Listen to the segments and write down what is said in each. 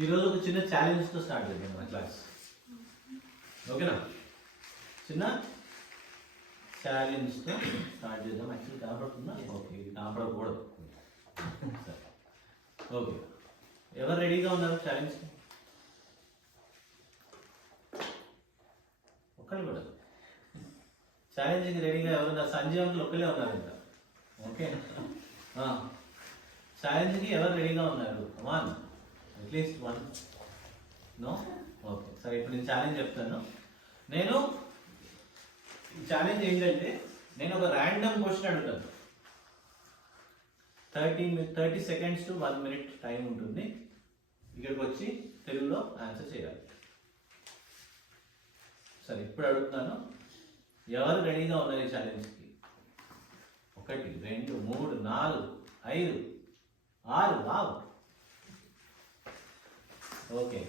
ఈరోజు ఒక చిన్న ఛాలెంజ్తో స్టార్ట్ చేద్దాం మన క్లాస్. ఓకేనా? చిన్న ఛాలెంజ్తో స్టార్ట్ చేద్దాం. యాక్చువల్లీ కనపడుతుందా? ఓకే, ఇది కనపడకూడదు. ఓకే, ఎవరు రెడీగా ఉన్నారు ఛాలెంజ్? ఒక్కళ్ళు కూడా ఛాలెంజ్కి రెడీగా ఎవరున్నారు? సంజయ్ అంకుల్ ఒక్కలే ఉన్నారు ఇంకా. ఓకే, ఛాలెంజ్కి ఎవరు రెడీగా ఉన్నారు? One, at least one. No? Okay, సరే. ఇప్పుడు నేను ఛాలెంజ్ చెప్తాను. నేను ఈ ఛాలెంజ్ ఏంటంటే, నేను ఒక ర్యాండమ్ క్వశ్చన్ అడుగుతాను. 30 seconds to 1 minute టైం ఉంటుంది. ఇక్కడికి వచ్చి తెలుగులో ఆన్సర్ చేయాలి. సరే, ఇప్పుడు అడుగుతున్నాను, ఎవరు రెడీగా ఉన్నారు ఈ ఛాలెంజ్కి? 1 2 3 4 5 6. Wow, okay.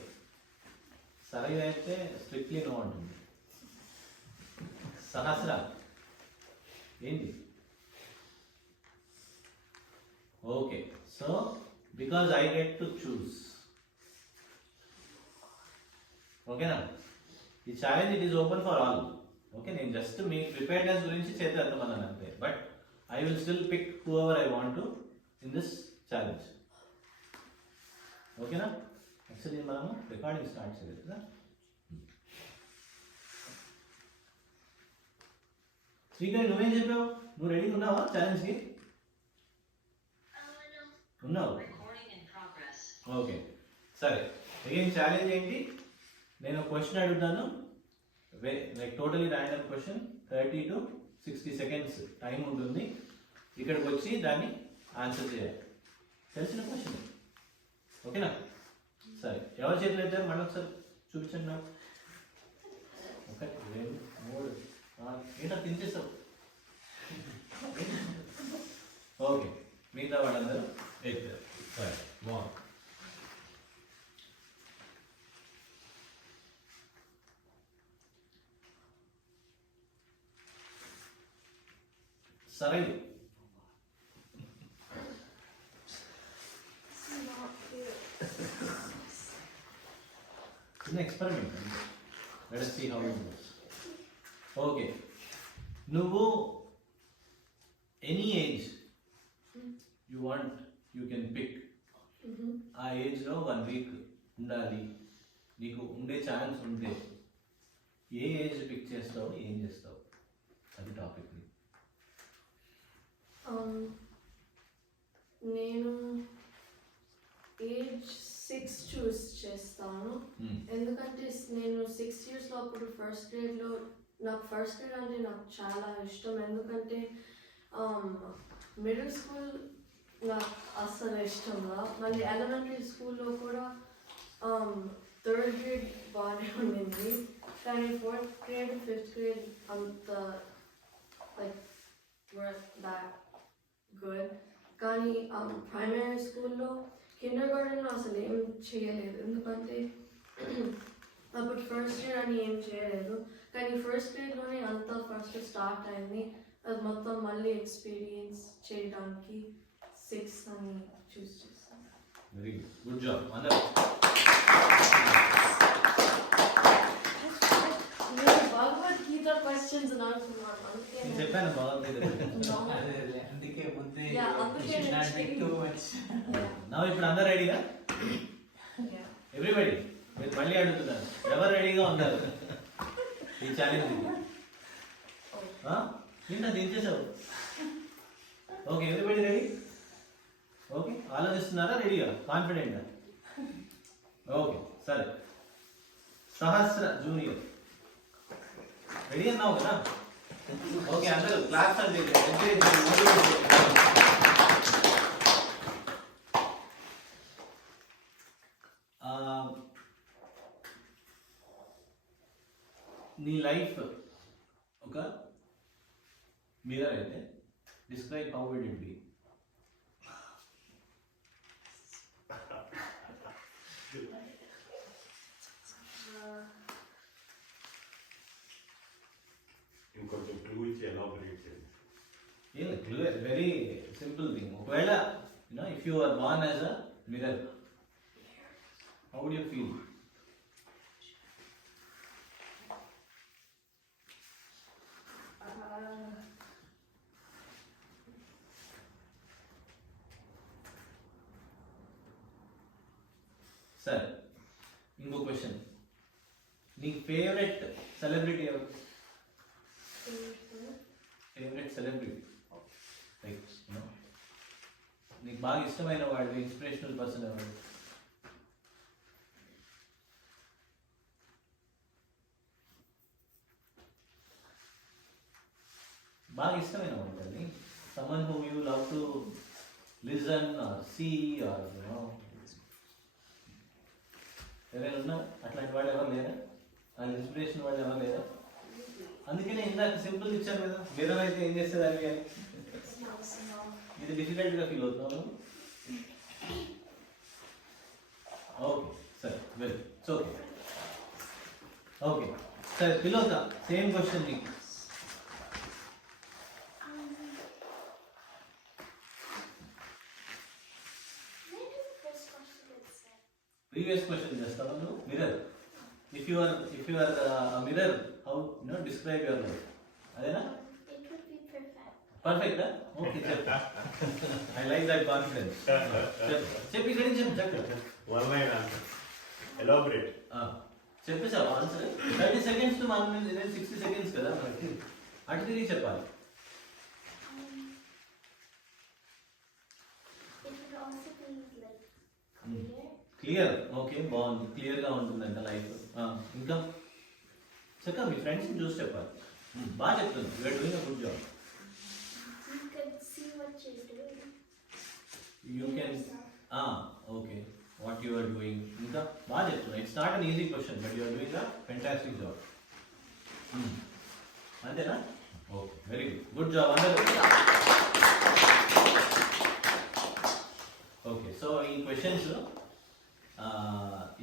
సరే అయితే స్ట్రిక్ట్లీ నో అంటుంది. సహస్ర ఏంటి? Okay, so because I get to choose. ఓకేనా? ఈ challenge it is open for all. Okay, నేను జస్ట్ మీ ప్రిపేర్నెస్ గురించి చేద్దామన్నాను అంతే. But I will still pick whoever I want to in this challenge. ఓకేనా? యాక్చువల్లీ మనము రికార్డింగ్ స్టార్ట్ చేయలేదు కదా. శ్రీకరి, నువ్వేం చెప్పావు? నువ్వు రెడీగా ఉన్నావా ఛాలెంజ్కి? ఉన్నావు? ఓకే, సరే. అగైన్ ఛాలెంజ్ ఏంటి? నేను క్వశ్చన్ అడుగుతాను, like totally random question. 30 to 60 seconds time ఉంటుంది. ఇక్కడికి వచ్చి దాన్ని ఆన్సర్ చేయాలి. తెలిసిన క్వశ్చన్. ఓకేనా? సరే, ఎవరు చేతులు ఎత్తారు మళ్ళీ ఒకసారి చూపించండి నాకు. 1 2 3 4. ఏంటో తినిచేస్తావు? ఓకే, మిగతా వాళ్ళందరూ ఎత్తారు. సరే, బాగుంది. సరే, చిన్న experiment. Let us see how it goes. Okay, నువ్వు any age you want you can pick. ఆ ఏజ్లో 1 week ఉండాలి, నీకు ఉండే ఛాన్స్ ఉంటే ఏ ఏజ్ పిక్ చేస్తావు, ఏం చేస్తావు? అది టాపిక్. నేను ఏజ్ 6 చూస్ చేస్తాను. ఎందుకంటే నేను 6 yearsలో అప్పుడు ఫస్ట్ గ్రేడ్లో, నాకు ఫస్ట్ గ్రేడ్ అంటే నాకు చాలా ఇష్టం. ఎందుకంటే మిడిల్ స్కూల్ నాకు అస్సలు ఇష్టంగా, మళ్ళీ ఎలిమెంటరీ స్కూల్లో కూడా 3rd grade బాగానే ఉండింది. కానీ 4th grade 5th grade అంత లైక్ that good. కానీ ప్రైమరీ స్కూల్లో కిండర్గార్టెన్లో అసలు ఏం చేయలేదు. ఎందుకంటే అప్పుడు ఫస్ట్ ఇయర్ అని ఏం చేయలేదు. కానీ ఫస్ట్ గ్రేడ్లోనే అంతా ఫస్ట్ స్టార్ట్ అయింది. అది మొత్తం మళ్ళీ ఎక్స్పీరియన్స్ చేయడానికి 6 అని చూస్ చేస్తాను. వెరీ గుడ్ జాబ్ అందరూ. భగవద్గీత క్వశ్చన్స్ అనుకున్నాను, అందుకే నేను చెప్పాను భగవద్గీత. అందుకే ముందే నవ్వు. ఇప్పుడు అందరు రెడీగా? ఎవ్రీబడి. మీరు మళ్ళీ అడుగుతున్నారు, ఎవరు రెడీగా ఉన్నారు ఈ ఛాలెంజ్? నిన్న దించేసావు. Okay, everybody ready? ఓకే, ఆలోచిస్తున్నారా? రెడీగా? కాన్ఫిడెంట్? ఓకే, సరే. సహస్ర జూనియర్ రెడీ అన్నావు కదా? ఓకే, అందరూ క్లాస్ అంటే నీ లైఫ్ ఒక మిర్రర్ అయితే describe how will it be? ఇంకొంచెం క్లూ ఇచ్చి ఎలాబరేట్ చేయండి. Very simple thing. ఒకవేళ if you are born as a mirror, How would you feel? సరే ఇంకో క్వశ్చన్ నీ ఫేవరెట్ సెలబ్రిటీ ఎవరు? ఫేవరెట్ సెలబ్రిటీ లైక్ నీకు బాగా ఇష్టమైన వాడు ఇన్స్పిరేషనల్ పర్సన్ ఎవరు? బాగా ఇష్టమైన వాడు కానీ someone whom you love to listen or see or ఎవరైనా ఉన్నారు అట్లాంటి వాళ్ళు ఎవరు లేరా? వాళ్ళ ఇన్స్పిరేషన్ వాళ్ళు ఎవరు లేరా? అందుకనే ఇందాక సింపుల్ ఇచ్చారు కదా, మిర్రర్ అయితే ఏం చేస్తుంది అది అని. ఇది డిఫికల్ట్గా ఫీల్ అవుతున్నాను. ఓకే సరే వెల్ సో ఓకే సరే పిలోక సేమ్ క్వశ్చన్ నీకు. ప్రీవియస్ క్వశ్చన్ చేస్తావా నువ్వు? Mirror, if you are mirror how describe your life, అదేనా? పర్ఫెక్టా? ఓకే చెప్తా. I like that confidence. చెప్పి ఇక్కడ చెప్పు. One line answer. Elaborate. చెప్పేసావు answer. 30 seconds to 1 minute 60 seconds కదా మనకి, అటు తిరిగి చెప్పాలి. క్లియర్, ఓకే బాగుంది, క్లియర్గా ఉంటుందంట లైఫ్. ఇంకా చక్క మీ ఫ్రెండ్స్ని చూసి చెప్పాలి. బాగా చెప్తుంది, you're doing a good job. You can okay what you are doing. ఇంకా బాగా చెప్తున్నా. It's not an easy question but you are doing a fantastic job. అంతేనా? Okay very good, good job అందరూ. ఓకే సో ఈ questions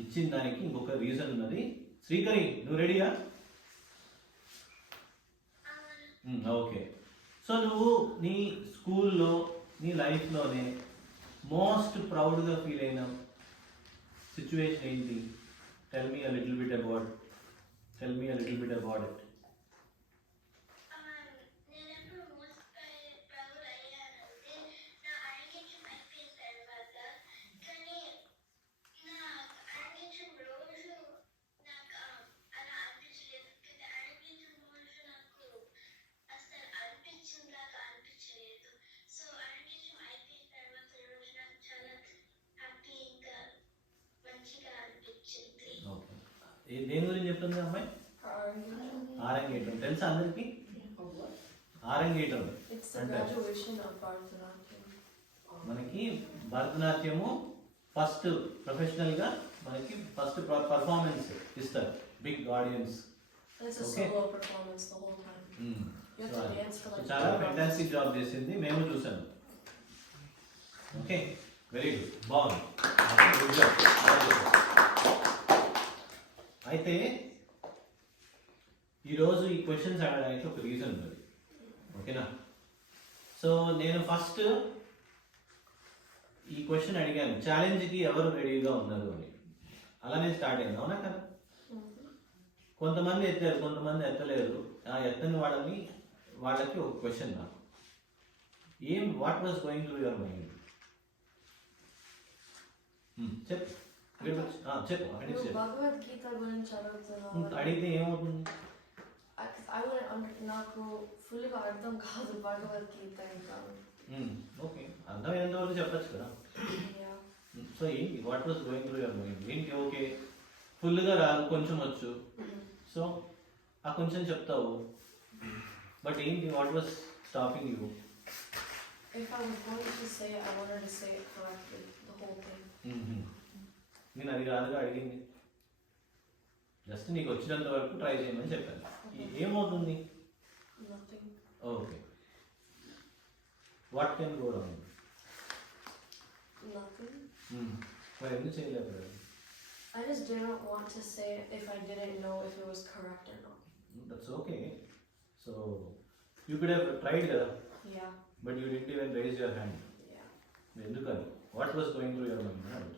ఇచ్చిన దానికి ఇంకొక reason ఉన్నది. శ్రీకరి నువ్వు రెడీయా? ఓకే సో నువ్వు నీ స్కూల్లో నీ లైఫ్లోనే మోస్ట్ ప్రౌడ్గా ఫీల్ అయిన సిచ్యువేషన్ ఏంటి? Tell me a little bit about it. దేని గురించి చెప్తుంది అమ్మాయి? ఆరంగేటం తెలుసా అందరికి? ఆరంగేటం మనకి భరతనాట్యము ఫస్ట్ ప్రొఫెషనల్ గా మనకి ఫస్ట్ పర్ఫార్మెన్స్ ఇస్తారు బిగ్ ఆడియన్స్. చాలా ఫెంటాస్టిక్ జాబ్ చేసింది, మేము చూసాను. ఓకే వెరీ గుడ్, బాగుంది. అయితే ఈరోజు ఈ క్వశ్చన్స్ అడగడానికి ఒక రీజన్ ఉంది, ఓకేనా? సో నేను ఫస్ట్ ఈ క్వశ్చన్ అడిగాను, ఛాలెంజ్కి ఎవరు రెడీగా ఉన్నారు అని. అలానే స్టార్ట్ అయింది, అవునా కదా? కొంతమంది ఎత్తారు, కొంతమంది ఎత్తలేరు. ఆ ఎత్తని వాళ్ళకి ఒక క్వశ్చన్ నాకు, what was going to your mind? చెప్పు చెప్పు. భగవద్గీత గురించి అడుగుతున్నాను. అడిగితే ఏమవుతుంది? నాకు ఫుల్గా అర్థం కాదు భగవద్గీత. ఇంకా ఓకే, అర్థమైనంత వరకు చెప్పచ్చు కదా. సో ఏంటి what was going through your mind? ఏంటి? ఓకే ఫుల్గా రాదు, కొంచెం వచ్చు, సో ఆ కొంచెం చెప్తావు, బట్ ఏంటి what was stopping you? If I was going to say it, I wanted to say it correctly, the whole thing. నేను అది కాదుగా అడిగింది, జస్ట్ నీకు వచ్చినంత వరకు ట్రై చేయమని చెప్పాను. ఏమవుతుంది? Nothing. Okay, what can go wrong? Nothing. మరి ఎందుకు చేయలేదు? I just didn't want to say it if I didn't know if it was correct or not. That's okay. So you could have tried కదా. Yeah. But you didn't even raise your hand. Yeah. ఎందుకని? What was going through your mind?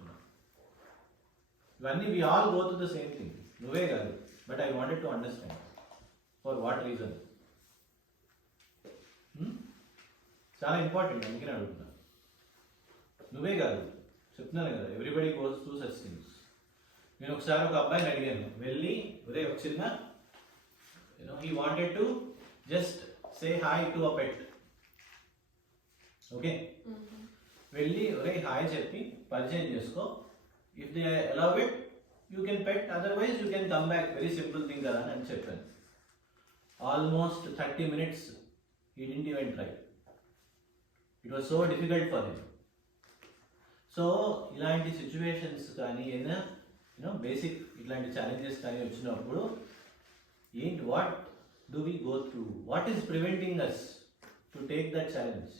ఇవన్నీ we all go to the same thing, నువ్వే కాదు. But I wanted to understand for what reason. చాలా important, అందుకే అడుగుతున్నా. నువ్వే కాదు, చెప్తున్నాను కదా, everybody goes to such things. నేను ఒకసారి ఒక అబ్బాయిని అడిగాను, వెళ్ళి ఒరే ఒక చిన్న he wanted to just say hi to a pet. Okay, వెళ్ళి ఒరే హాయ్ చెప్పి పరిచయం చేసుకో, if they allow it you can pet, otherwise you can come back, very simple thing కదా అని చెప్పాను. Almost 30 minutes he didn't even try. It was so difficult for him. So ఇలాంటి situations కానీ ఏదైనా బేసిక్ ఇట్లాంటి ఛాలెంజెస్ కానీ వచ్చినప్పుడు ఏంటి, what do we go through, what is preventing us to take that challenge?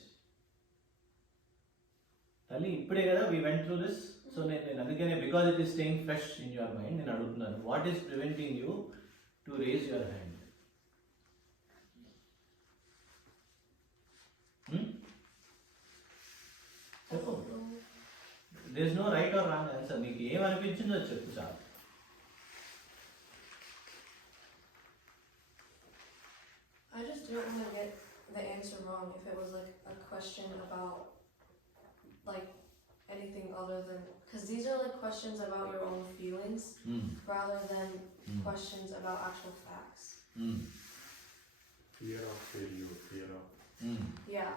తల్లి ఇప్పుడే కదా we went through this. So నేను అందుకనే, because it is staying fresh in your mind, నేను అడుగుతున్నాను, what is preventing you to raise your hand? చెప్పు, there is no right or wrong answer. నీకు ఏమనిపించిందో చెప్పు చాలు. I just don't want to get the answer wrong if it was like a question about like anything other than, because these are like questions about your own feelings rather than questions about actual facts. Fear of failure, fear of... Yeah,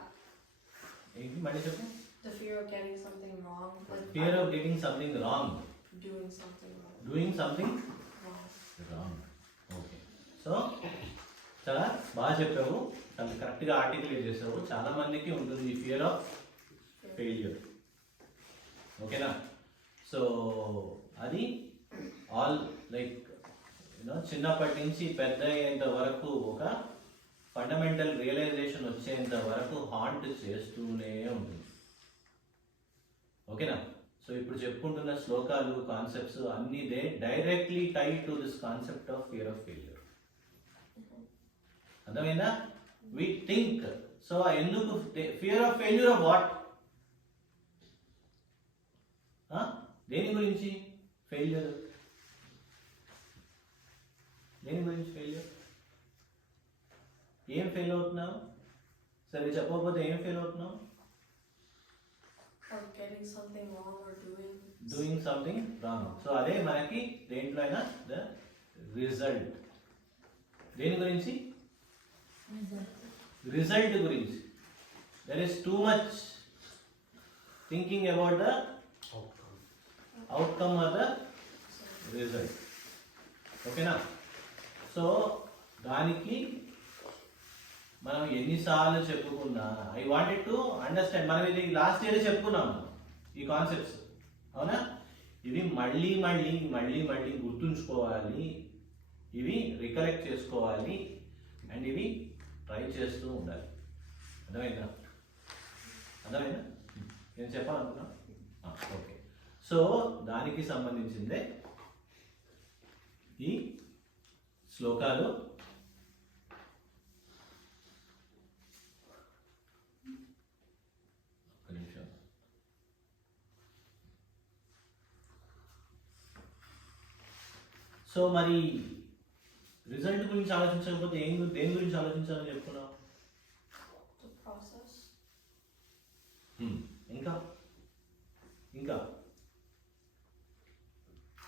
ఏంటి మళ్ళీ చెప్పు. the fear of getting something wrong, like fear of getting something wrong, doing something wrong. Doing something Wrong. Wrong. Okay, so చాలా బాగా చెప్పావు, చాలా కరెక్ట్గా articulate చేసావు. చాలా మందికి ఉంటుంది ఈ ఫియర్ ఆఫ్ ఫెయిల్యూర్. ఓకేనా? సో అది ఆల్ లైక్ చిన్నప్పటి నుంచి పెద్ద అయ్యేంత వరకు ఒక ఫండమెంటల్ రియలైజేషన్ వచ్చేంత వరకు హాంట్ చేస్తూనే ఉంటుంది. ఓకేనా? సో ఇప్పుడు చెప్పుకుంటున్న శ్లోకాలు, కాన్సెప్ట్స్ అన్నీ they directly tie to this concept of fear of failure. అర్థమైందా? వి థింక్, సో ఎందుకు fear of failure of what? దేని గురించి ఫెయిల్యూర్? దేని గురించి ఫెయిల్యూర్? ఏం ఫెయిల్ అవుతున్నావు? సరే చెప్పకపోతే ఏం ఫెయిల్ అవుతున్నావు? Or getting something wrong or doing something wrong. So అదే మనకి దేంట్లో అయినా ద రిజల్ట్. దేని గురించి? రిజల్ట్ గురించి. There is too much thinking about the outcome or the result. ఓకేనా? సో దానికి మనం ఎన్నిసార్లు చెప్పుకున్నా, ఐ వాంటెడ్ టు అండర్స్టాండ్. మనం ఇది లాస్ట్ ఇయర్ చెప్పుకున్నాము ఈ కాన్సెప్ట్స్, అవునా? ఇవి మళ్ళీ మళ్ళీ మళ్ళీ మళ్ళీ గుర్తుంచుకోవాలి, ఇవి రికలెక్ట్ చేసుకోవాలి, అండ్ ఇవి ట్రై చేస్తూ ఉండాలి. అర్థమైందా? అర్థమైందా నేను చెప్పాలనుకున్నా? ఓకే, సో దానికి సంబంధించిందే ఈ శ్లోకాలు. ఒక్క నిమిషం. సో మరి రిజల్ట్ గురించి ఆలోచించకపోతే దేని గురించి ఆలోచించాలని చెప్పుకున్నావు? the process. ఇంకా ఇంకా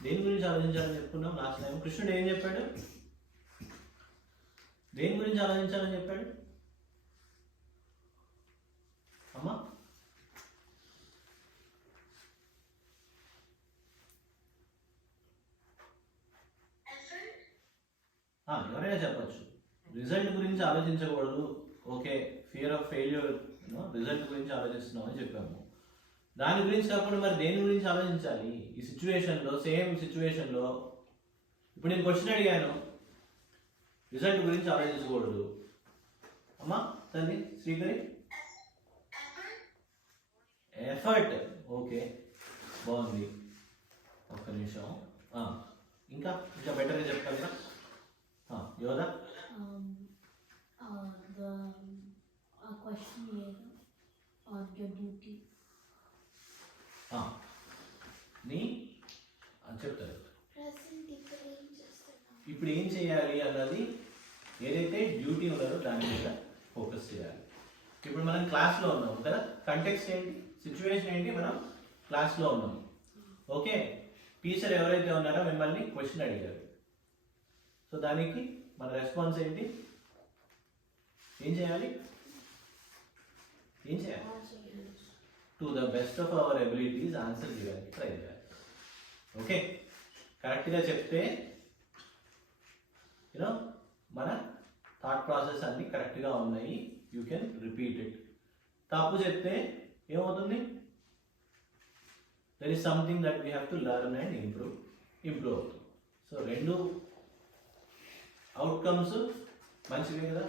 దేని గురించి ఆలోచించాలని చెప్పుకున్నాం లాస్ట్ టైం? కృష్ణుడు ఏం చెప్పాడు? దేని గురించి ఆలోచించాలని చెప్పాడు అమ్మా? ఎవరైనా చెప్పచ్చు. రిజల్ట్ గురించి ఆలోచించకూడదు. Okay, fear of failure, result గురించి ఆలోచిస్తున్నాం అని చెప్పాము. దాని గురించి కాకుండా మరి దేని గురించి ఆలోచించాలి? ఈ సిచ్యువేషన్లో, సేమ్ సిచ్యువేషన్లో ఇప్పుడు నేను క్వశ్చన్ అడిగాను, రిజల్ట్ గురించి ఆలోచించకూడదు. అమ్మా తల్లి శ్రీకరి, ఎఫర్ట్. ఓకే, బాగుంది. ఒక్క నిమిషం. ఇంకా ఇంకా బెటర్గా చెప్పగలరా యోధ? The question here on your duty. నీ చెప్తారు. ప్రెసెంట్ ఇప్పుడు ఏం చేస్తున్నావు? ఇప్పుడు ఏం చేయాలి అన్నది ఏదైతే డ్యూటీ ఉన్నారో దాని మీద ఫోకస్ చేయాలి. ఇప్పుడు మనం క్లాస్లో ఉన్నాం కదా, కంటెక్స్ట్ ఏంటి, సిచ్యువేషన్ ఏంటి, మనం క్లాస్లో ఉన్నాం. ఓకే, టీచర్ ఎవరైతే ఉన్నారో మిమ్మల్ని క్వశ్చన్ అడిగారు. సో దానికి మన రెస్పాన్స్ ఏంటి, ఏం చేయాలి, ఏం చేయాలి? To the best of our abilities answer చేయడానికి ట్రై చేయాలి. ఓకే, కరెక్ట్గా చెప్తే యూనో మన థాట్ ప్రాసెస్ అన్నీ కరెక్ట్గా ఉన్నాయి, యూ కెన్ రిపీట్ ఇట్. తప్పు చెప్తే ఏమవుతుంది, there is something that we have to learn and improve అవుతుంది. సో రెండు అవుట్కమ్స్ మంచివే కదా,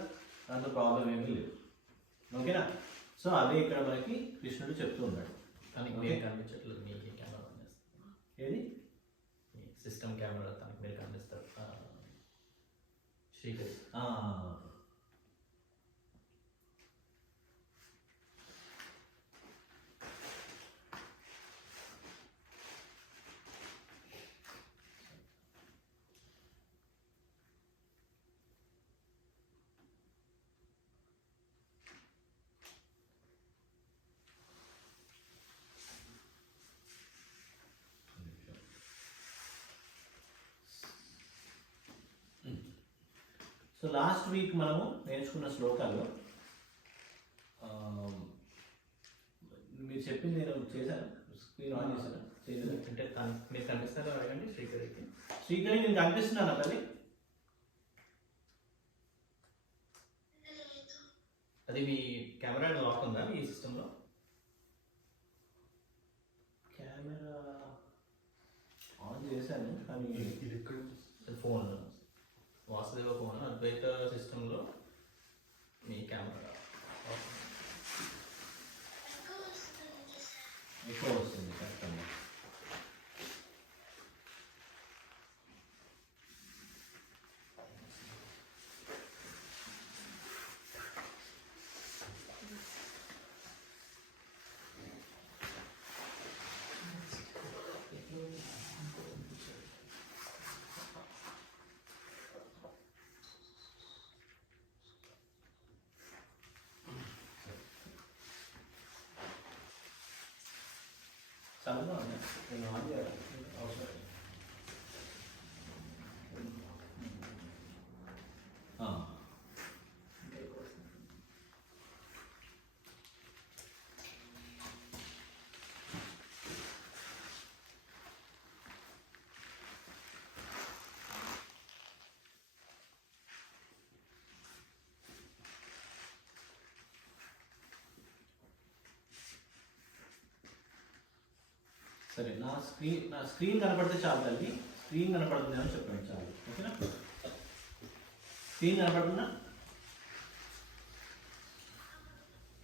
దాంట్లో ప్రాబ్లం ఏమీ లేదు. ఓకేనా? సో అదే ఇక్కడ మనకి కృష్ణుడు చెప్తూ ఉన్నాడు. తనకి Okay. మీరు కనిపించట్లేదు, మీకు కెమెరా కనిపిస్తుంది, ఏది మీ సిస్టమ్ కెమెరా తనకి మీరు కనిపిస్తారు. శ్రీకరి సో లాస్ట్ వీక్ మనము నేర్చుకున్న శ్లోకాల్లో మీరు చెప్పింది నేను చేశాను, స్క్రీన్ ఆన్ చేశాను, చేయలేదు. అంటే మీరు కనిపిస్తారో అడగండి శ్రీకరికి. శ్రీకరి నేను కనిపిస్తున్నాను తల్లి? అది మీ కెమెరా లాక్ ఉందా మీ సిస్టంలో? కెమెరా ఆన్ చేశాను కానీ అది ఫోన్, వాసుదేవ ఫోన్ అద్వైత సిస్టంలో మీ కెమెరా ఎక్కువ వస్తుంది కరెక్ట్గా. చాలా బాగుంది, నేను ఆన్ చేయాలి అవసరం. సరే, నా స్క్రీన్ కనపడితే చాలు తల్లి, స్క్రీన్ కనపడుతుంది అని చెప్పండి చాలు. ఓకేనా? స్క్రీన్ కనపడుతుందా?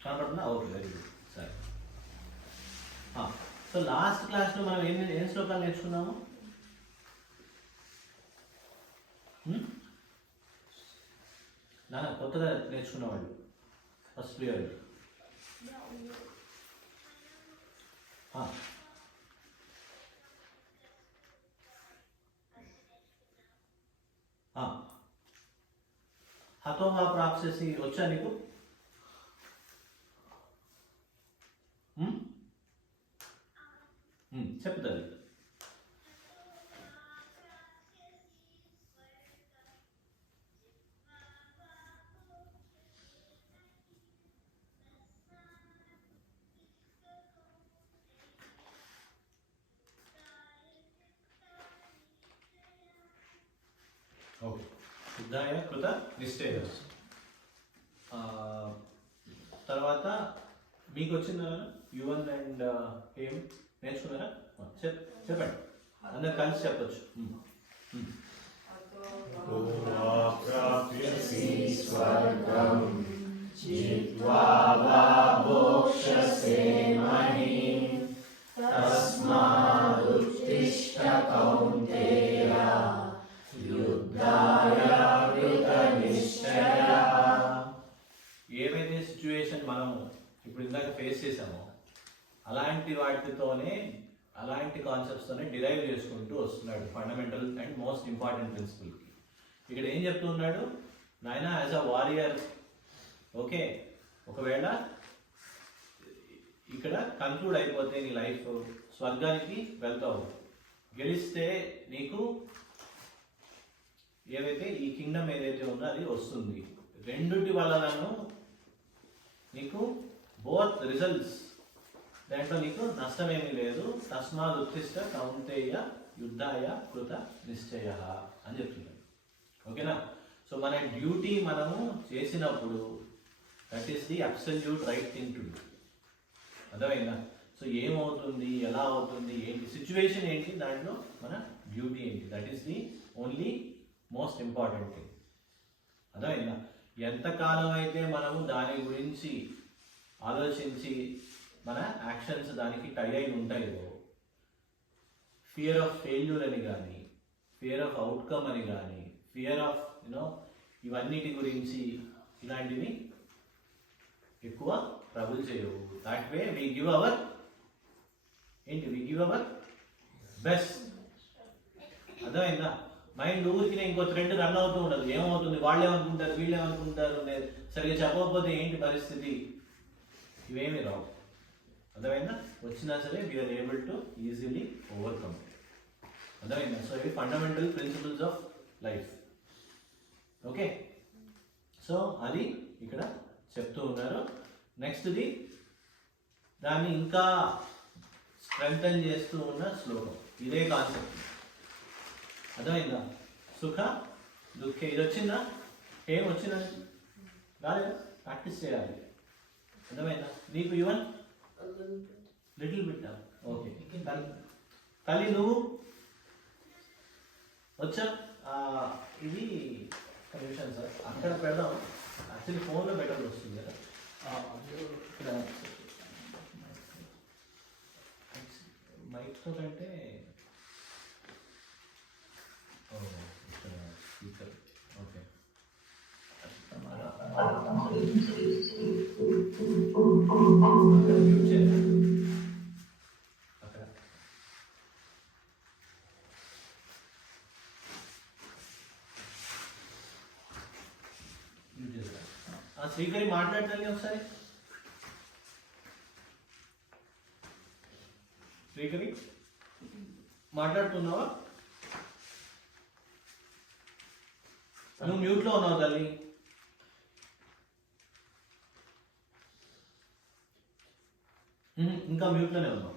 కనపడుతుందా? Okay, very good. సరే, సో లాస్ట్ క్లాస్లో మనం ఏం శ్లోకాలు నేర్చుకున్నాము? నాన్న కొత్తగా నేర్చుకున్నవాళ్ళు ఫస్ట్ ఇయర్. హతోహా ప్రాప్సేసి వచ్చా నీకు? చెప్తుంది. ఓకే, సిద్ధాయ కృత నిశ్చయ. తర్వాత మీకు వచ్చిందా యువన్ అండ్ ఏం నేర్చుకున్నారా? చెప్పండి, అందరు కలిసి చెప్పచ్చు. స్వర్గం जित्वा वा भोक्ष्यसे महीम् तस्मादुत्तिष्ठ कौन्तेय युद्धाय कृतनिश्चयः. ఏవైతే సిచ్యువేషన్ మనము ఇప్పుడు ఇందాక ఫేస్ చేసామో అలాంటి వాటితోనే అలాంటి కాన్సెప్ట్స్తోనే డిరైవ్ చేసుకుంటూ వస్తున్నాడు ఫండమెంటల్ అండ్ మోస్ట్ ఇంపార్టెంట్ ప్రిన్సిపల్కి. ఇక్కడ ఏం చెప్తున్నాడు, నాయన యాజ్ అ వారియర్, ఓకే, ఒకవేళ ఇక్కడ కన్క్లూడ్ అయిపోతే నీ లైఫ్, స్వర్గానికి వెళ్తావు, గెలిస్తే నీకు ఏదైతే ఈ కింగ్డమ్ ఏదైతే ఉందో అది వస్తుంది. రెండుటి వలనను నీకు బోత్ రిజల్ట్స్, దాంట్లో నీకు నష్టమేమీ లేదు. తస్మాత్ ఉత్తిష్ట కౌంతేయ యుద్ధాయ కృత నిశ్చయ అని చెప్తున్నాడు. ఓకేనా? సో మన డ్యూటీ మనము చేసినప్పుడు that is the absolute right thing to do. అర్థమైందా? సో ఏమవుతుంది, ఎలా అవుతుంది, ఏంటి సిచ్యువేషన్ ఏంటి, దాంట్లో మన డ్యూటీ ఏంటి, that is the only most important thing. అర్థమైందా? ఎంతకాలం అయితే మనము దాని గురించి ఆలోచించి మన యాక్షన్స్ దానికి టై అయి ఉంటాయో, ఫియర్ ఆఫ్ ఫెయిల్యూర్ అని కానీ, ఫియర్ ఆఫ్ అవుట్కమ్ అని కానీ, ఫియర్ ఆఫ్ ఇవన్నిటి గురించి ఇలాంటివి ఎక్కువ ట్రబుల్ చేయవు. That way we give our best. అర్థమైందా? మైండ్ ఊరికి ఇంకో థ్రెడ్ రన్ అవుతూ ఉండదు. ఏమవుతుంది, వాళ్ళు ఏమనుకుంటారు, వీళ్ళు ఏమనుకుంటారు, సరిగ్గా చెప్పకపోతే ఏంటి పరిస్థితి, ఇవేమీ రావు. అర్థమైందా? వచ్చినా సరే we're able to easily overcome. అర్థమైందా? సో ఇవి fundamental principles of life. Okay, so అది ఇక్కడ చెప్తూ ఉన్నారు. నెక్స్ట్ది దాన్ని ఇంకా స్ట్రెంగ్తన్ చేస్తూ ఉన్న శ్లోకం, ఇదే కాన్సెప్ట్. అర్థమైందా? సుఖ దుఃఖ, ఇది వచ్చిందా, ఏం వచ్చిందా, రాలేదు, ప్రాక్టీస్ చేయాలి. అర్థమైందా నీకు? Even little bit. ఓకే, తల్లి నువ్వు వచ్చా? ఇది ఒక నిమిషం సార్, అక్కడ పెడదాం. యాక్చువల్లీ ఫోన్లో బెటర్ వస్తుంది కదా. ఇక్కడ మైక్తో కంటే స్పీకర్. ఓకే, అక్కడ శ్రీకరి మాట్లాడతాను ఒకసారి. శ్రీకరి మాట్లాడుతున్నావా? నువ్వు మ్యూట్లో ఉన్నావు తల్లి. ఇంకా మ్యూట్లోనే ఉన్నావు.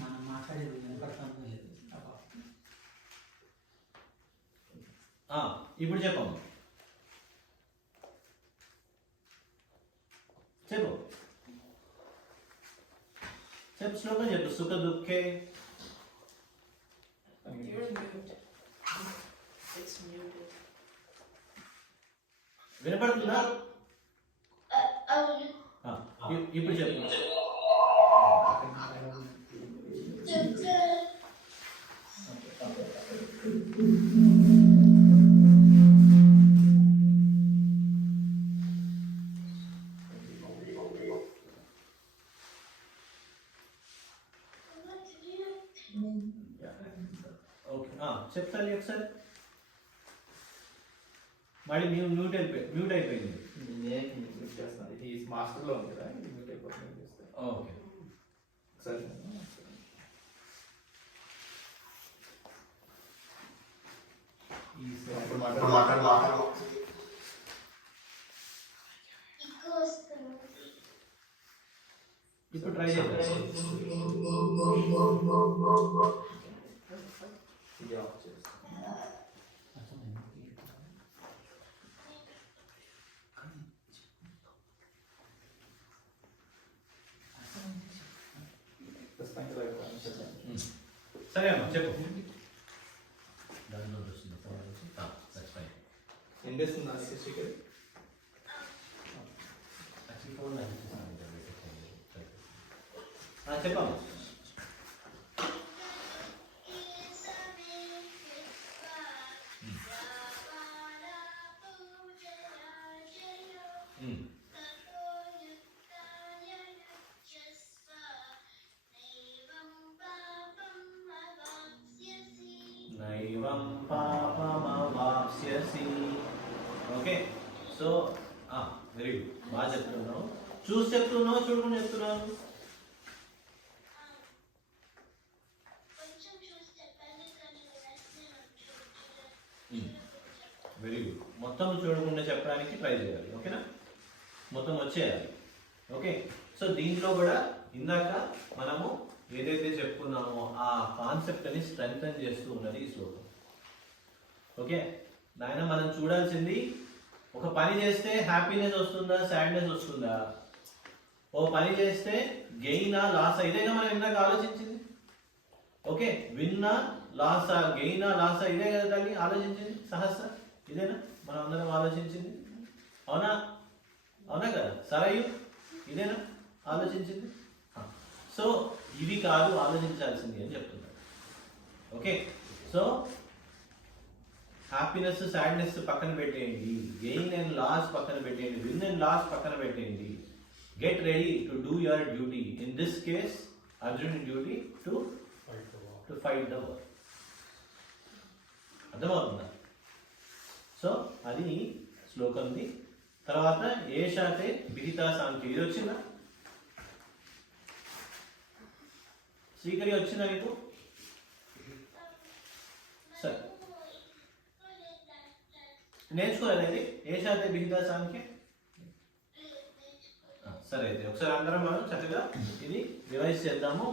మనం మాట్లాడేది వినపడతాం లేదు. ఇప్పుడు చెప్పమ్మా, చెప్పు చెప్పు శ్లోకం చెప్పు. సుఖ దుఃఖే వినపడుతుందా? ఇప్పుడు చెప్పు. చెప్తాను ఒకసారి. మళ్ళీ మ్యూట్ అయిపోయింది. ఈ మాస్టర్లో ఉంది కదా, మ్యూట్ అయిపోతుంది. ఓకే, సరే. ఇప్పుడు ట్రై చేద్దాం. సరే అమ్మా చెప్పు. ఏం చేస్తున్నా శ్రీకరి? చెప్పమ్మా. నైవం పాపమవాప్స్యసి. ఓకే, సో వెరీ గుడ్, బాగా చెప్తున్నావు. చూసి చెప్తున్నావు, చూడకుండా చెప్తున్నావు? Very good. మొత్తం చూడకుండా చెప్పడానికి ట్రై చేయాలి. ఓకేనా, మొత్తం వచ్చేయాలి. ఓకే, సో దీంట్లో కూడా ఇందాక మనము ఏదైతే చెప్పుకున్నామో ఆ కాన్సెప్ట్ అని స్ట్రెంగ్తన్ చేస్తూ ఉన్నది ఈ శ్లోకం. ఓకే నాయన, మనం చూడాల్సింది ఒక పని చేస్తే హ్యాపీనెస్ వస్తుందా, సాడ్నెస్ వస్తుందా? ఓ పని చేస్తే గెయినా లాసా? ఇదేగా మనం ఇందాక ఆలోచించింది. ఓకే, విన్నా లాసా, గెయినా లాసా? ఇదే కదా తల్లి ఆలోచించింది. సహస్ర ఇదేనా మనం అందరం ఆలోచించింది? అవునా? అవునా కదా? సరయు ఇదేనా ఆలోచించింది? సో ఇవి కాదు ఆలోచించాల్సింది అని చెప్తున్నారు. ఓకే, సో హ్యాపీనెస్ సాడ్నెస్ పక్కన పెట్టేయండి, గెయిన్ అండ్ లాస్ పక్కన పెట్టేయండి, విన్ అండ్ లాస్ పక్కన పెట్టేయండి. Get ready to do your duty. In this case Arjun duty to fight the war. అర్థమవుతుందా? సో అది శ్లోకంది. తర్వాత ఏషాతే విహితా సాంఖ్య, ఇది వచ్చిందా? శ్రీకరి వచ్చిందా మీకు? సరే, నేర్చుకోలేదు ఇది ఏషాతే విహితా సాంఖ్య. సరే, అయితే ఒకసారి అందరం మనం చక్కగా ఇది రివైజ్ చేద్దాము.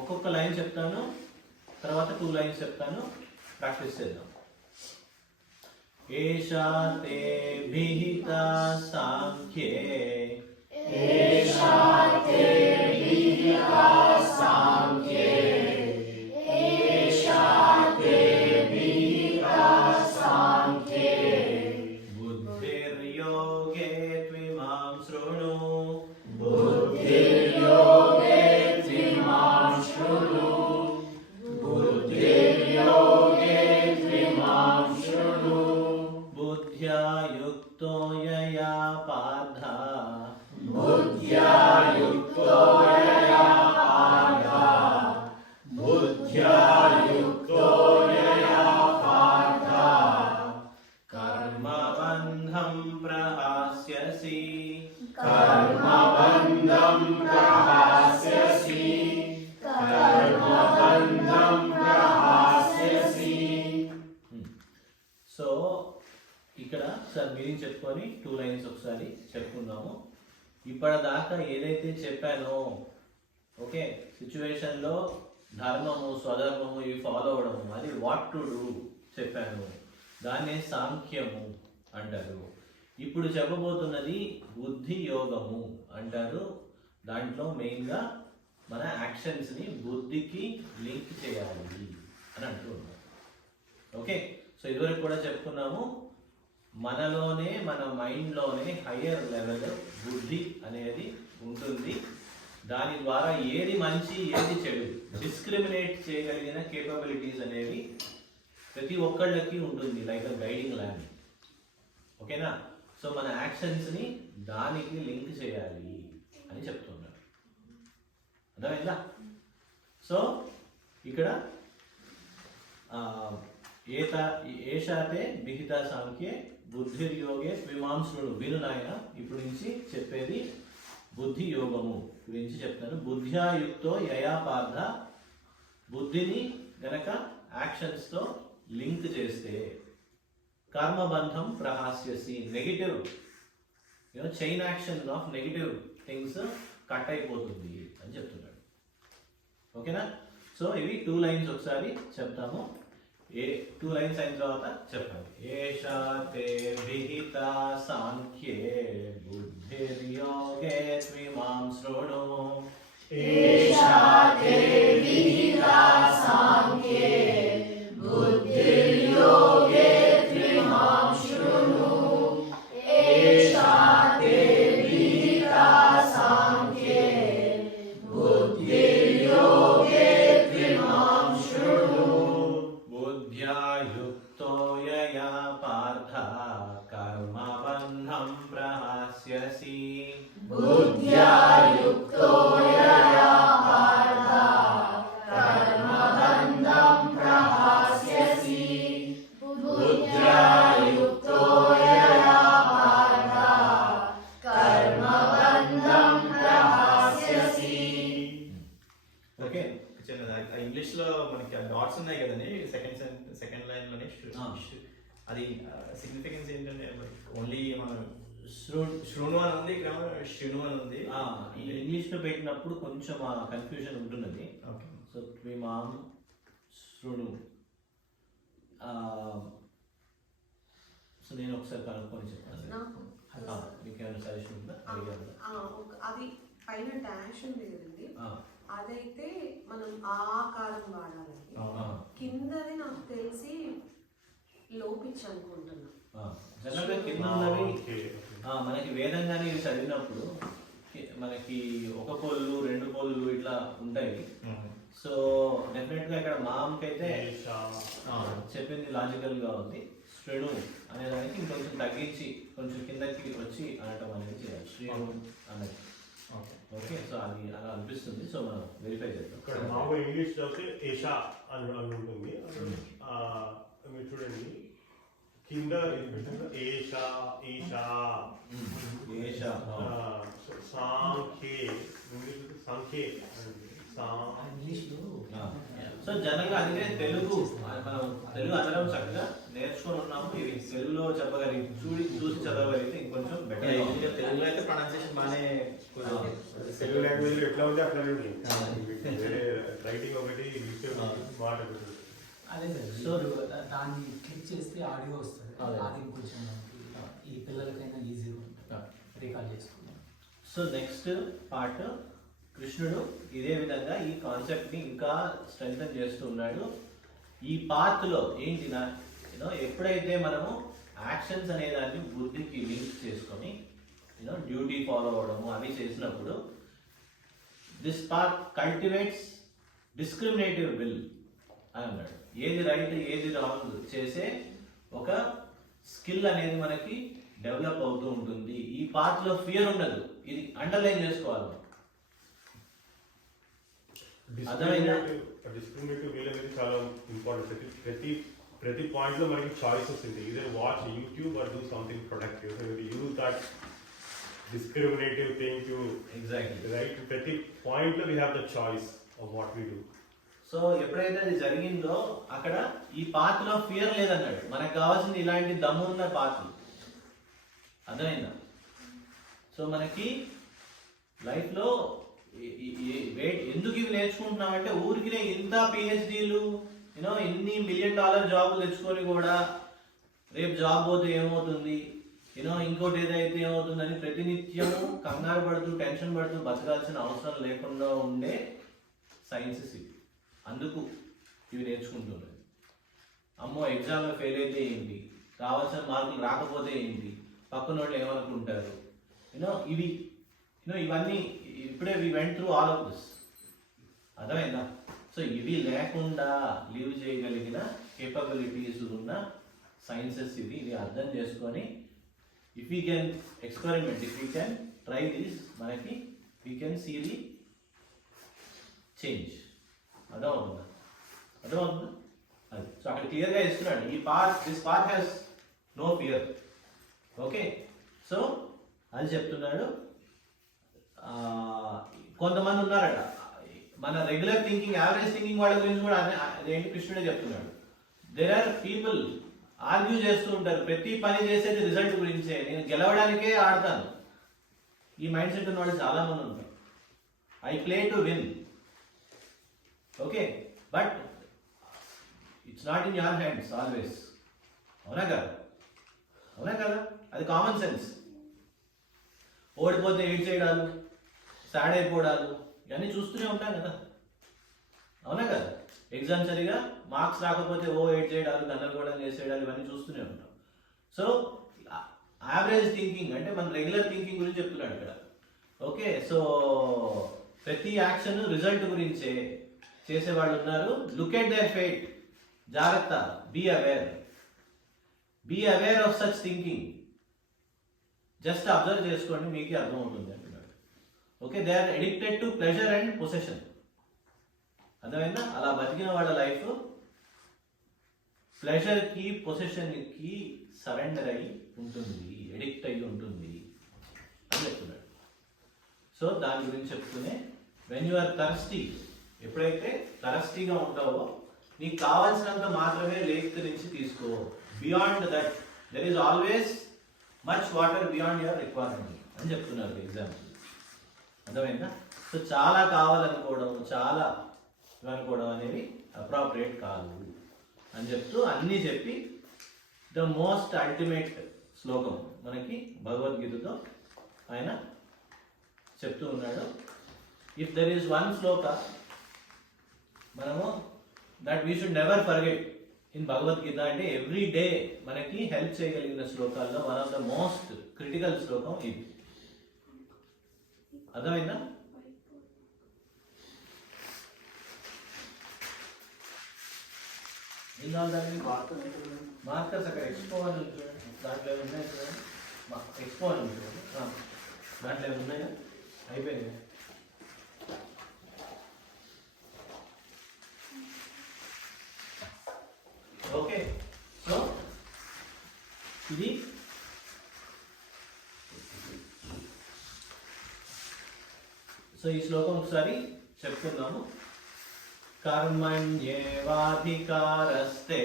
ఒక్కొక్క లైన్ చెప్తాను, తర్వాత 2 లైన్స్ చెప్తాను, ప్రాక్టీస్ చేద్దాం. ఏషాతే విహితా సాంఖ్యే ఏషాతే విహితా సాంఖ్యే ఏషాతే విహితా సాంఖ్యే బుద్ధిర్యోగే త్విమాం శృణు బుద్ధిర్యోగే త్విమాం శృణు బుద్ధిర్యోగే త్విమాం శృణు బుద్ధ్యా యుక్తో యయా పార్థ బుద్ధ్యా యుక్తో యయా పార్థ బుద్ధ్యా యుక్తో యయా పార్థ కర్మబంధం ప్రహాస్యసి కర్మబంధం ప్రహాస్యసి కర్మబంధం ప్రహాస్యసి. సో ఇక్కడ సార్ మీనింగ్ చెప్పుకొని 2 లైన్స్ ఒకసారి చెప్పుకుందాము. ఇప్పటిదాకా ఏదైతే చెప్పానో, ఓకే, సిచ్యువేషన్లో ధర్మము స్వధర్మము ఇవి ఫాలో అవడము, అది వాట్ టు డూ చెప్పాను, దాన్నే సాంఖ్యము అంటారు. ఇప్పుడు చెప్పబోతున్నది బుద్ధి యోగము అంటారు. దాంట్లో మెయిన్గా మన యాక్షన్స్ని బుద్ధికి లింక్ చేయాలి అని అంటున్నాం. ఓకే, సో ఇదివరకు కూడా చెప్పుకున్నాము, మనలోనే మన మైండ్లోనే హయ్యర్ లెవెల్ బుద్ధి అనేది ఉంటుంది. దాని ద్వారా ఏది మంచి ఏది చెడు డిస్క్రిమినేట్ చేయగలిగిన కేపబిలిటీస్ అనేవి ప్రతి ఒక్కళ్ళకి ఉంటుంది, లైక్ అ గైడింగ్ ల్యాండ్. ఓకేనా? సో మన యాక్షన్స్ని దానికి లింక్ చేయాలి అని చెప్తున్నారు. అర్థమైందా? సో ఇక్కడ ఏషాతే విహితా సాంఖ్యే బుద్ధిర్యోగే త్విమాం శృణు. విను నాయన, ఇప్పుడు నుంచి చెప్పేది బుద్ధి యోగము గురించి చెప్తాను. బుద్ధ్యా యుక్తో యయా పార్థ, బుద్ధిని గనక యాక్షన్స్తో లింక్ చేస్తే కర్మబంధం ప్రహాస్యసి, negative chain action of negative things cut అయిపోతుంది అని చెప్తున్నాడు. ఓకేనా? సో ఇవి 2 లైన్స్ ఒకసారి చెప్తాము. 2 లైన్స్ అయిన తర్వాత చెప్పండి. ఏషాతే విహితా సాంఖ్యే బుద్ధిర్యోగే త్విమాం శృణు. ఏషాతే విహితా సాంఖ్యే బుద్ధిర్యోగే త్విమాం శృణు. ఏషాతే విహితా సాంఖ్యే బుద్ధిర్యోగే త్విమాం శృణు. బుద్ధ్యా యుక్తో యయా పార్థ కర్మబంధం ప్రహాస్యసి. ప్రహాస్యసి. बुद्ध्या युक्तो यया पार्थ कर्मबन्धं प्रहास्यसि बुद्ध्या युक्तो यया पार्थ कर्मबन्धं प्रहास्यसि. ఓకే చిన్నది ఇంగ్లీష్ లో మనకి డాట్స్ ఉన్నాయి కదండి సెకండ్ లైన్ లోనే అది సిగ్నిఫికెన్స్ ఏంటంటే ఓన్లీ మనం శృణు అని ఉంది, ఇక్కడ శృణు అని ఉంది. ఈ ఇంగ్లీష్ లో పెట్టినప్పుడు కొంచెం కన్ఫ్యూజన్ ఉంటున్నది. ఓకే. సో త్విమాం శృణు. సో నేను ఒకసారి కనుక్కొని చెప్తాను. మీకు ఏమైనా సజెషన్ ఉందా? అడిగాను. అది పైన డాష్ ఉంది కదండి, అదైతే మనం ఆకారం వాడాలండి. కిందది నాకు తెలిసి లోపించి అనుకుంటున్నా. జనరల్గా కింద ఉన్నవి మనకి వేదంగానే ఇవి చదివినప్పుడు మనకి ఒక పొల్లు రెండు పొల్లు ఇట్లా ఉంటాయి. సో డెఫినెట్ గా ఇక్కడ మామ్కి అయితే చెప్పింది లాజికల్ గా ఉంది. శ్రేణు అనేదానికి ఇంకొంచెం తగ్గించి కొంచెం కిందకి వచ్చి అనటం అనేది చేయాలి. శ్రేణు అనేది. ఓకే, సో అది అలా అనిపిస్తుంది. సో మనం వెరిఫై చేద్దాం. ఇక్కడ మామూలు ఇంగ్లీష్ చదివితే ఏషా అని ఉంటుంది. మీరు చూడండి కింద ఏషా ఈషా ఏషా సాంఖ్యే సంఖ్యే ఇంగ్లీష్లో సో జనరల్గా అందుకే తెలుగు మనం తెలుగు అందరం చక్కగా నేర్చుకొని ఉన్నాము. ఇవి తెలుగులో చెప్పగలిగి చూసి చదవగలిగితే ఇంకొంచెం బెటర్. తెలుగులో అయితే ప్రొనౌన్సియేషన్ బాగానే తెలుగు లాంగ్వేజ్ లో ఎట్లా ఉంటే అట్లా రైటింగ్ ఒకటి మాట అదే సో దాన్ని క్లిక్ చేస్తే ఆడియో వస్తుంది. అది కొంచెం ఈ పిల్లలకైనా ఈజీగా ఉంటుంది రికార్డ్ చేసుకుంటాం. సో నెక్స్ట్ పార్ట్ కృష్ణుడు ఇదే విధంగా ఈ కాన్సెప్ట్ ని ఇంకా స్ట్రెంథన్ చేస్తూ ఉన్నాడు. ఈ పాత్ లో ఏంటి ఎప్పుడైతే మనము యాక్షన్స్ అనే దాన్ని బుద్ధికి లింక్ చేసుకొని డ్యూటీ ఫాలో అవడము అవి చేసినప్పుడు this path cultivates discriminative will అని అన్నాడు. ఏది రైట్ ఏది రాంగ్ చేసే ఒక స్కిల్ అనేది మనకి డెవలప్ అవుతూ ఉంటుంది. ఈ పాత్ లో ఫియర్ ఉండదు. ఇది అండర్లైన్ చేసుకోవాలి. డిస్క్రిమినేటివ్ వీల్ అనేది చాలా ఇంపార్టెంట్. ప్రతి పాయింట్ లో మనకి చాయిసెస్ ఉంటాయి. Either watch YouTube or do something productive. So use that discriminative thing to exactly right. ప్రతి పాయింట్ లో we have the choice of what we do. So ఎప్పుడైతే అది జరిగిందో అక్కడ ఈ పాత్ లో ఫియర్ లేదన్నాడు. మనకు కావాల్సింది ఇలాంటి దమ్మున్న పాత్ర. అర్థమైందా? సో మనకి లైఫ్ లో ఎందుకు ఇవి నేర్చుకుంటున్నామంటే ఊరికినే ఇంత పిహెచ్డీలు ఎన్ని $1 మిలియన్ జాబులు తెచ్చుకొని కూడా రేపు జాబ్ పోతే ఏమవుతుంది, ఇంకోటి ఏదైతే ఏమవుతుందని ప్రతినిత్యము కంగారు పడుతూ టెన్షన్ పడుతూ బతకాల్సిన అవసరం లేకుండా ఉండే సైన్సెస్ ఇవి. అందుకు ఇవి నేర్చుకుంటున్నాయి. అమ్మో ఎగ్జామ్లో ఫెయిల్ అయితే ఏంటి, రావాల్సిన మార్కులు రాకపోతే ఏంటి, పక్కన వాళ్ళు ఏమనుకుంటారు, ఇవి ఇవన్నీ ఇప్పుడే we went through all of this. అర్థమైందా? సో ఇవి లేకుండా లీవ్ చేయగలిగిన కేపబిలిటీస్ ఉన్న సైన్సెస్ ఇవి. ఇది అర్థం చేసుకొని if we can experiment, if we can try this, మనకి we can see the change. అర్థమవుతుందా? అర్థమవుతుందా? అది సో అక్కడ క్లియర్గా ఇస్తున్నాడు. This path has no fear. Okay, so అది చెప్తున్నాడు. కొంతమంది ఉన్నారట మన రెగ్యులర్ థింకింగ్, యావరేజ్ థింకింగ్ వాళ్ళ గురించి కూడా అదేంటి కృష్ణుడే చెప్తున్నాడు. దేర్ ఆర్ పీపుల్ ఆర్గ్యూ చేస్తూ ఉంటారు, ప్రతి పని చేసేది రిజల్ట్ గురించే, నేను గెలవడానికే ఆడతాను. ఈ మైండ్ సెట్ ఉన్న వాళ్ళు చాలా మంది ఉంటారు. I play to win. Okay, but it's not in your hands always. అవునా కదా? అవునా కదా? అది కామన్ సెన్స్. ఓడిపోతే ఏడ్ చేయడాలు, సాడ్ అయిపోవడాలు ఇవన్నీ చూస్తూనే ఉంటాం కదా. అవునా కదా? ఎగ్జామ్ సరిగా మార్క్స్ రాకపోతే ఏడ్ చేయడాలు, గందరగోళం చేసేయడాలు ఇవన్నీ చూస్తూనే ఉంటాం. సో యావరేజ్ థింకింగ్ అంటే మన రెగ్యులర్ థింకింగ్ గురించి చెప్తున్నాడు ఇక్కడ. ఓకే, సో ప్రతి యాక్షన్ రిజల్ట్ గురించే చేసేవాళ్ళు ఉన్నారు. Look at their fate. జాగ్రత్త, be aware of such thinking. Just observe చేసుకోండి, మీకే అర్థమవుతుంది అంటున్నాడు. Okay, they are addicted to pleasure and possession. అర్థమైందా? అలా బతికిన వాళ్ళ లైఫ్ ప్లెజర్కి పొసెషన్కి సరెండర్ అయి ఉంటుంది, ఎడిక్ట్ అయి ఉంటుంది అని చెప్తున్నాడు. సో దాని గురించి చెప్తూనే వెన్ యు ఆర్ థర్స్టీ, ఎప్పుడైతే థర్స్టీగా ఉంటావో నీకు కావాల్సినంత మాత్రమే లేక్ నుంచి తీసుకో. Beyond that there is always much water beyond your requirement అని చెప్తున్నారు ఎగ్జాంపుల్. అర్థమైందా? సో చాలా కావాలనుకోవడం, చాలా అనుకోవడం అనేది అప్రాప్రియేట్ కాదు అని చెప్తూ అన్నీ చెప్పి ద మోస్ట్ అల్టిమేట్ శ్లోకం మనకి భగవద్గీతతో ఆయన చెప్తూ ఉన్నాడు. ఇఫ్ దెర్ ఈస్ వన్ శ్లోక మనము that we should never forget in Bhagavad Gita, అంటే ఎవ్రీ డే మనకి హెల్ప్ చేయగలిగిన శ్లోకాల్లో one of the most critical శ్లోకం ఇది. అర్థమైందా? ఏం కావాలి దానికి? మార్కర్స్ అక్కడ ఎక్స్పో అని ఉంది చూడండి, దాంట్లో ఏమి ఉన్నాయి చూడండి. ఎక్స్పో అని ఉంది చూడండి, దాంట్లో ఏమి ఉన్నాయా? అయిపోయింది. ఓకే, సో ఇది ఈ శ్లోకం ఒకసారి చెప్తున్నాము. కర్మణ్యేవాధికారస్తే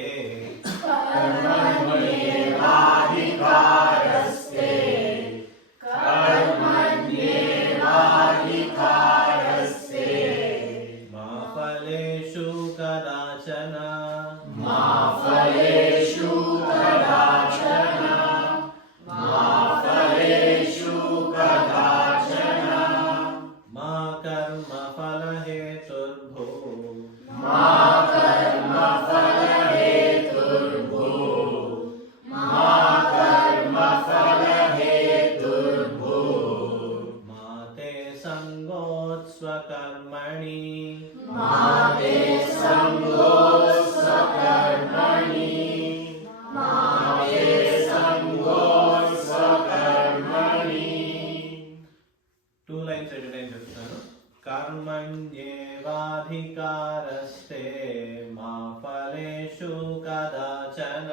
మా ఫలేషు కదాచన మా కర్మ ఫలహేతుర్భో మాతే సంగోత్స్వకర్మణి టూ లైన్స్ ఎట్ టైం చెప్తాను. కర్మణ్యేవాధికారస్తే మా ఫలేషు కదాచన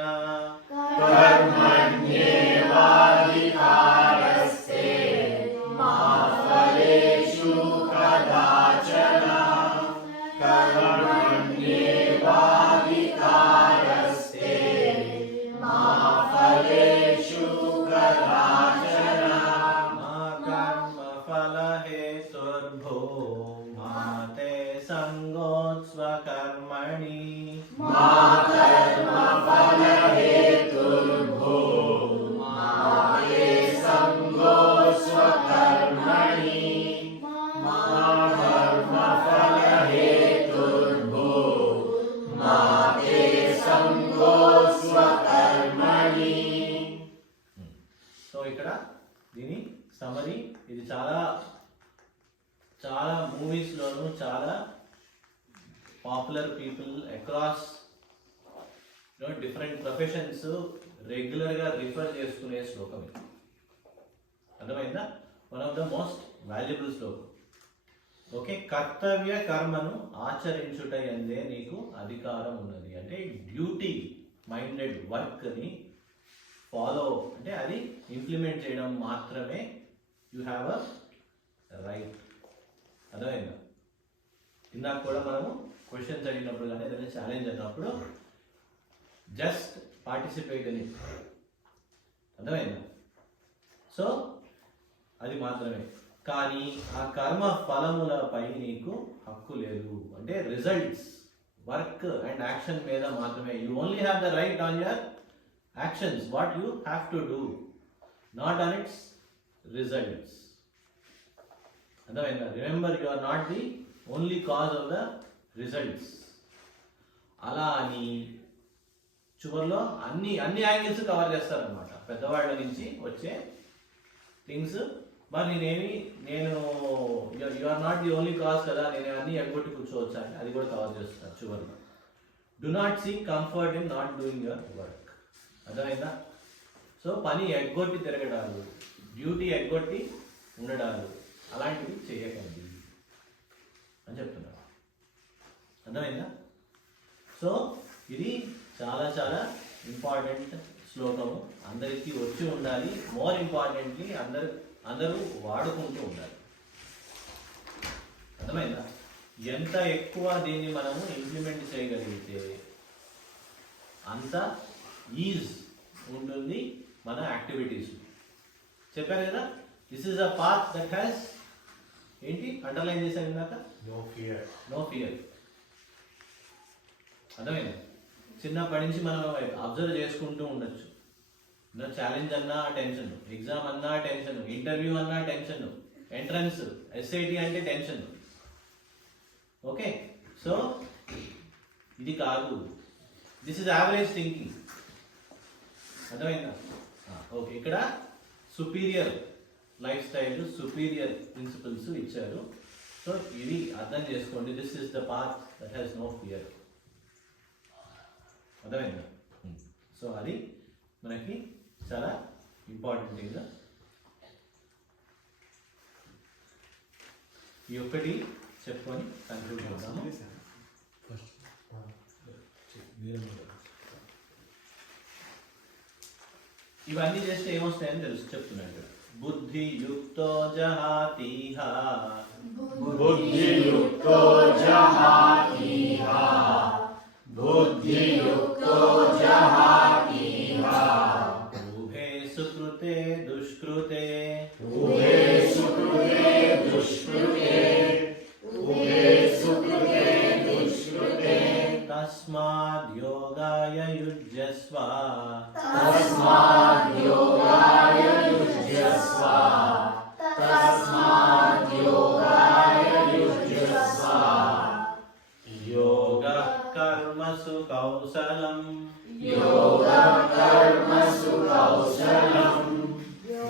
మా కర్మ ఫలహేతుర్భో మాతే సంగోత్స్వకర్మణి సో ఇక్కడ దీని సమరీ, ఇది చాలా చాలా మూవీస్లోను చాలా popular people across different professions రెగ్యులర్గా రిఫర్ చేసుకునే శ్లోకం ఇది. అర్థమైందా? One of the most valuable శ్లోకం. ఓకే, కర్తవ్య కర్మను ఆచరించుట ఎందే నీకు అధికారం ఉన్నది. అంటే డ్యూటీ మైండెడ్ వర్క్ని ఫాలో, అంటే అది ఇంప్లిమెంట్ చేయడం మాత్రమే యూ హ్యావ్ అ రైట్. అర్థమైందా? ఇందాక కూడా మనము క్వశ్చన్స్ అడిగినప్పుడు కానీ ఏదైనా ఛాలెంజ్ అన్నప్పుడు జస్ట్ పార్టిసిపేట్ అని. అర్థమైందా? సో అది మాత్రమే, కానీ ఆ కర్మ ఫలములపై నీకు హక్కు లేదు. అంటే రిజల్ట్స్, వర్క్ అండ్ యాక్షన్ మీద మాత్రమే. You only have the right on your actions, what you have to do, not on its results. Adavaina, remember you are not the only cause of the results. అలా అని చివరిలో అన్ని angles cover చేస్తారనమాట పెద్దవాళ్ళ నుంచి వచ్చే థింగ్స్. మరి నేను you are not the only cause కదా, నేను అన్నీ ఎగ్గొట్టి కూర్చోవచ్చా అని అది కూడా కవర్ చేస్తారు చివరిలో. Do not seek comfort in not doing your work. అర్థమైందా? సో పని ఎగ్గొట్టి తిరగడాలు, డ్యూటీ ఎగ్గొట్టి ఉండడాలు అలాంటివి చేయకండి అని చెప్తున్నారు. అర్థమైందా? సో ఇది చాలా చాలా ఇంపార్టెంట్ శ్లోకము, అందరికీ వచ్చి ఉండాలి. మోర్ ఇంపార్టెంట్లీ అందరూ వాడుకుంటూ ఉండాలి. అర్థమైందా? ఎంత ఎక్కువ దీన్ని మనము ఇంప్లిమెంట్ చేయగలిగితే అంత ఈజ్ ఉంటుంది మన యాక్టివిటీస్. చెప్పారు కదా, this is a path that has ఏంటి అండర్లైన్ చేశాను ఇందాక, నో ఫియర్. No fear. అర్థమైందా? చిన్నప్పటి నుంచి మనం అబ్జర్వ్ చేసుకుంటూ ఉండొచ్చు. ఛాలెంజ్ అన్నా టెన్షన్, ఎగ్జామ్ అన్నా టెన్షన్, ఇంటర్వ్యూ అన్నా టెన్షన్, ఎంట్రన్స్ ఎస్ఐటి అంటే టెన్షన్. ఓకే, సో ఇది కాదు, దిస్ ఇస్ యావరేజ్ థింకింగ్. అర్థమైందా? ఓకే, ఇక్కడ superior lifestyle, superior principles ఇచ్చారు. సో ఇది అర్థం చేసుకోండి. This is the path that has no fear. అర్థమైందా? సో అది మనకి చాలా ఇంపార్టెంట్ థింగ్. ఈ ఒక్కటి చెప్పుకొని కన్క్లూడ్ చేద్దాము. ఇవన్నీ చేస్తే ఏమొస్తాయని తెలుసు చెప్తున్నాడు. బుద్ధి యుక్తో జహాతిహ, బుద్ధియుక్తో జహాతిహ, బుద్ధియుక్తో జహాతిహ, ఉభే సుకృతే దుష్కృతే, ఉభే సుకృతే దుష్కృతే, ఉభే సుకృతే దుష్కృతే, తస్మాద్ యోగాయ యుజ్యస్వ, తస్మాద్ యోగాయ యుజ్యస్వ, తస్మాద్ యోగాయ యుజ్యస్వ, యోగః కర్మసు కౌశలం, యోగః కర్మసు కౌశలం,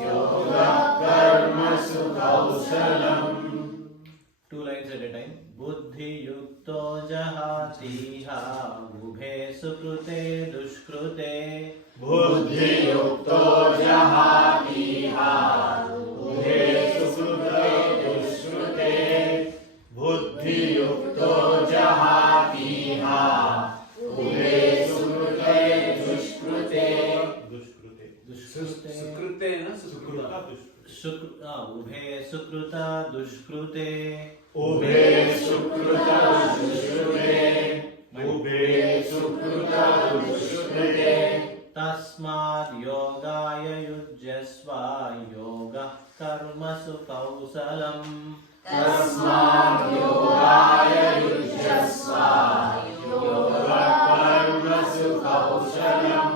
యోగః కర్మసు కౌశలం. 2 lines at a time. బుద్ధి యుక్తో జహాతిహ, ఉభే సుకృతే దుష్కృతే, బుద్ధియుక్తో జహాతిహ, ఉభే సుకృతే దుష్కృతే, బుద్ధియుక్తో జహాతిహ, ఉభే సుకృతే దుష్కృతే, దుష్కృతే ఉభే సుకృత దుష్కృతే, ఉభే సుకృత దుష్కృతే, ఉభే సుకృత దుష్కృతే, తస్మాద్ యోగాయ యుజ్యస్వ, యోగః కర్మసు కౌశలం, తస్మాద్ యోగాయ యుజ్యస్వ, యోగః కర్మసు కౌశలం,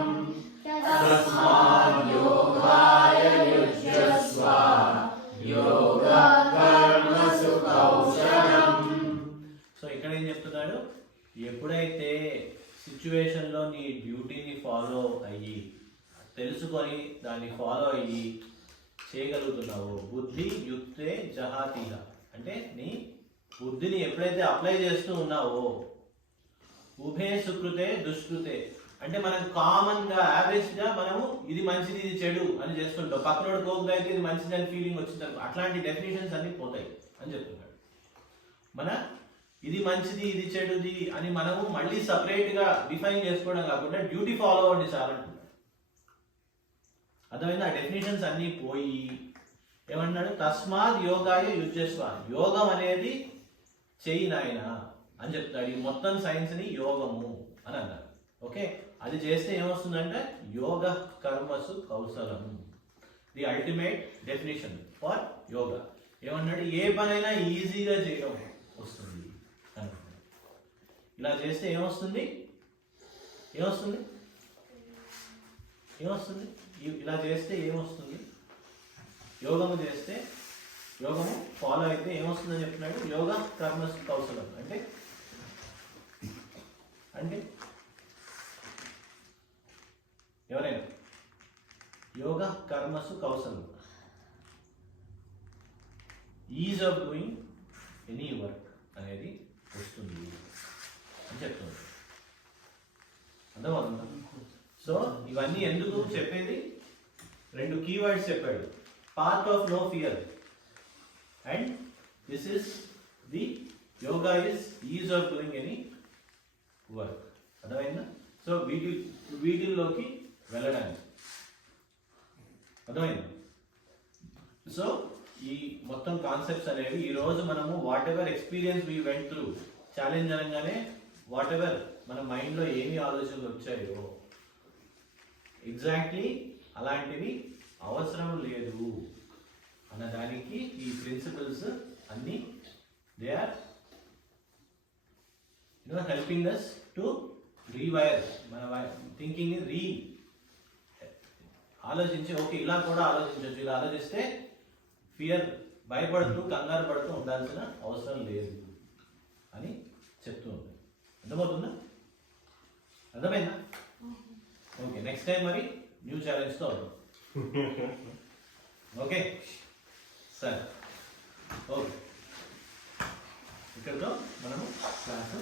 తస్మాద్ యోగాయ యుజ్యస్వ, యోగః కర్మసు కౌశలం. సో ఇక్కడ ఏం చెప్తున్నాడు, ఎప్పుడైతే సిచ్యువేషన్లో నీ డ్యూటీని ఫాలో అయ్యి తెలుసుకొని దాన్ని ఫాలో అయ్యి చేయగలుగుతున్నావో, బుద్ధి యుక్తే జహాతిహ అంటే నీ బుద్ధిని ఎప్పుడైతే అప్లై చేస్తూ ఉన్నావో, ఉభే సుకృతే దుష్కృతే అంటే మనం కామన్గా యావరేజ్గా మనము ఇది మంచిది ఇది చెడు అని చేస్తుంటాం. పక్కనోడు కోక్ అయితే ఇది మంచిది అని ఫీలింగ్ వచ్చింది, అట్లాంటి డెఫినేషన్స్ అన్ని పోతాయి అని చెప్తున్నాడు. మన ఇది మంచిది ఇది చెడుది అని మనము మళ్ళీ సపరేట్గా డిఫైన్ చేసుకోవడం కాకుండా డ్యూటీ ఫాలో అవ్వండి చాలు అంటున్నాడు. అర్థమైంది? ఆ డెఫినేషన్స్ అన్నీ పోయి ఏమన్నాడు, తస్మాత్ యోగాయ యుజ్యస్వ, యోగం అనేది చెయ్యి నాయన అని చెప్తాడు. ఈ మొత్తం సైన్స్ని యోగము అని అన్నాడు. ఓకే, అది చేస్తే ఏమొస్తుందంటే యోగ కర్మసు కౌశలం, the ultimate definition for yoga. ఏమన్నాడు, ఏ పనైనా ఈజీగా చేయడం వస్తుంది అనుకున్నాడు. ఇలా చేస్తే ఏమొస్తుంది, ఏమొస్తుంది, ఏమొస్తుంది, ఇలా చేస్తే ఏమొస్తుంది, యోగము చేస్తే, యోగము ఫాలో అయితే ఏమొస్తుందని చెప్తున్నాడు. యోగ కర్మసు కౌశలం అంటే అంటే ఎవరైనా యోగ కర్మసు కౌశలం, ease of doing any work అనేది వస్తుంది అని చెప్తుంది. అర్థమవుతుందా? సో ఇవన్నీ ఎందుకు చెప్పేది, 2 కీవర్డ్స్ చెప్పాడు. path of no fear, and this is the yoga is ease of doing any work. అర్థమైందా? సో వీటిల్లోకి వెళ్ళడానికి అర్థమైంది. సో ఈ మొత్తం కాన్సెప్ట్స్ అనేవి ఈరోజు మనము what ever experience we went through challenge అనగానే వాట్ ఎవర్ మన మైండ్లో ఏమి ఆలోచనలు వచ్చాయో ఎగ్జాక్ట్లీ అలాంటివి అవసరం లేదు అన్నదానికి ఈ ప్రిన్సిపల్స్ అన్నీ they are helping us to rewire మన థింకింగ్ని ఆలోచించి ఓకే ఇలా కూడా ఆలోచించవచ్చు, ఇలా ఆలోచిస్తే ఫియర్ భయపడుతూ కంగారు పడుతూ ఉండాల్సిన అవసరం లేదు అని చెప్తూ ఉంది. అర్థమవుతుందా? అర్థమైందా? ఓకే, నెక్స్ట్ టైం మరి న్యూ ఛాలెంజ్తో అవుతాం. ఓకే సరే, ఓకే, ఇక్కడితో మనము క్లాస్